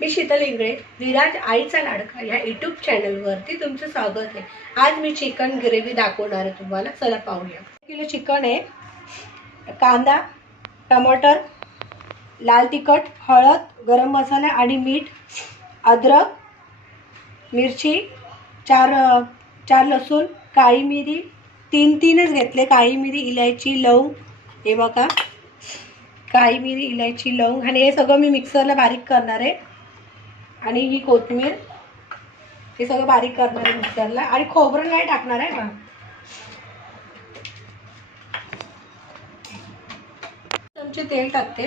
मी शीतल इंगळे विराज आईचा लाडका या यूट्यूब चॅनलवरती तुमचं स्वागत आहे. आज मी चिकन ग्रेव्ही दाखवणार आहे तुम्हाला. चला पाहूया. किलो चिकन आहे. कांदा टमाटर लाल तिखट हळद गरम मसाला आणि मीठ अद्रक मिरची चार चार लसूण काळी मिरी तीन तीनच घेतले. काळी मिरी इलायची लवंग हे बघा. काळी मिरी इलायची लवंग आणि हे सगळं मी मिक्सरला बारीक करणार आहे. आणि ही कोथिंबीर हे सगळं बारीक करणार आहे मिक्सरला. आणि खोबरं नाही टाकणार आहे का? चमचे तेल टाकते.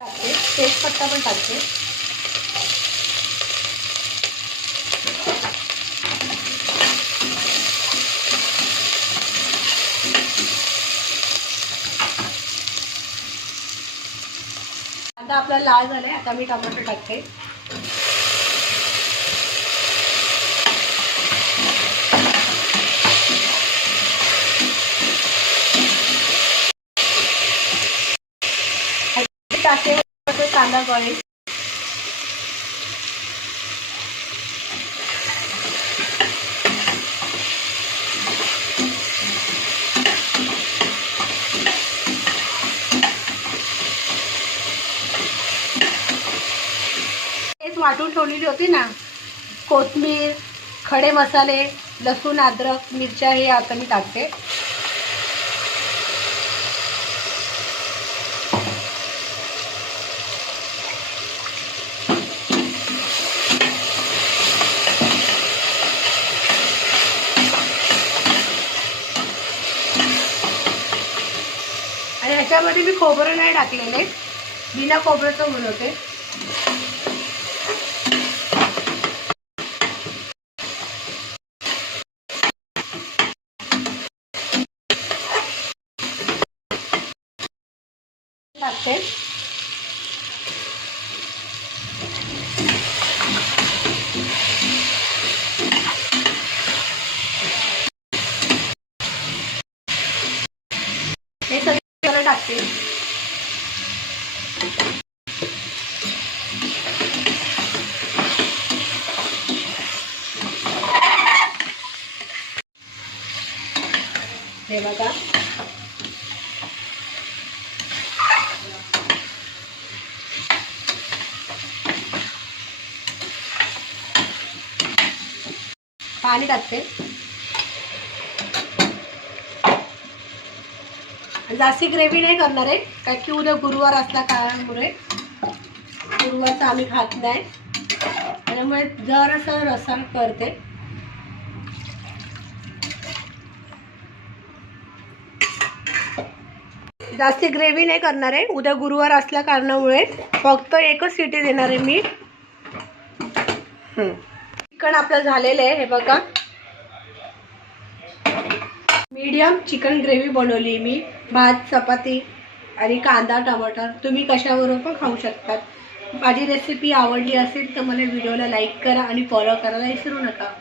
टाकते. तेजपत्ता पण टाकते. आता आपला लाल झालाय आता मी टमाटर टाकते. टाकते कांदा गळे वाटून ठेवलेली होती ना कोथमीर खडे मसाले लसूण अद्रक मिरच्या हे आता मी टाकते. आणि ह्याच्यामध्ये मी खोबरं नाही टाकलेले बिना खोबऱ्याचं बनवते. टाकते हे सगळं टाकते. हे बघा. पाणी टाकते. जास्ती ग्रेव्ही नाही करणार आहे. कारण की उद्या गुरुवार असल्या काळामुळे गुरुवारचं आम्ही खात नाही. त्यामुळे जरासं रसाळ करते. जास्ती ग्रेव्ही नाही करणार आहे. उद्या गुरुवार असल्या कारणामुळे फक्त एकच सिटी देणार आहे मी. हं. चिकन आपलं झालेलं आहे हे बघा. मीडियम चिकन ग्रेव्ही बनवली मी भात चपाती आणि कांदा टमाटर. तुम्ही कशाबरोबर पण खाऊ शकतात. माझी रेसिपी आवडली असेल तर मला व्हिडिओला लाईक करा आणि फॉलो करायला विसरू नका.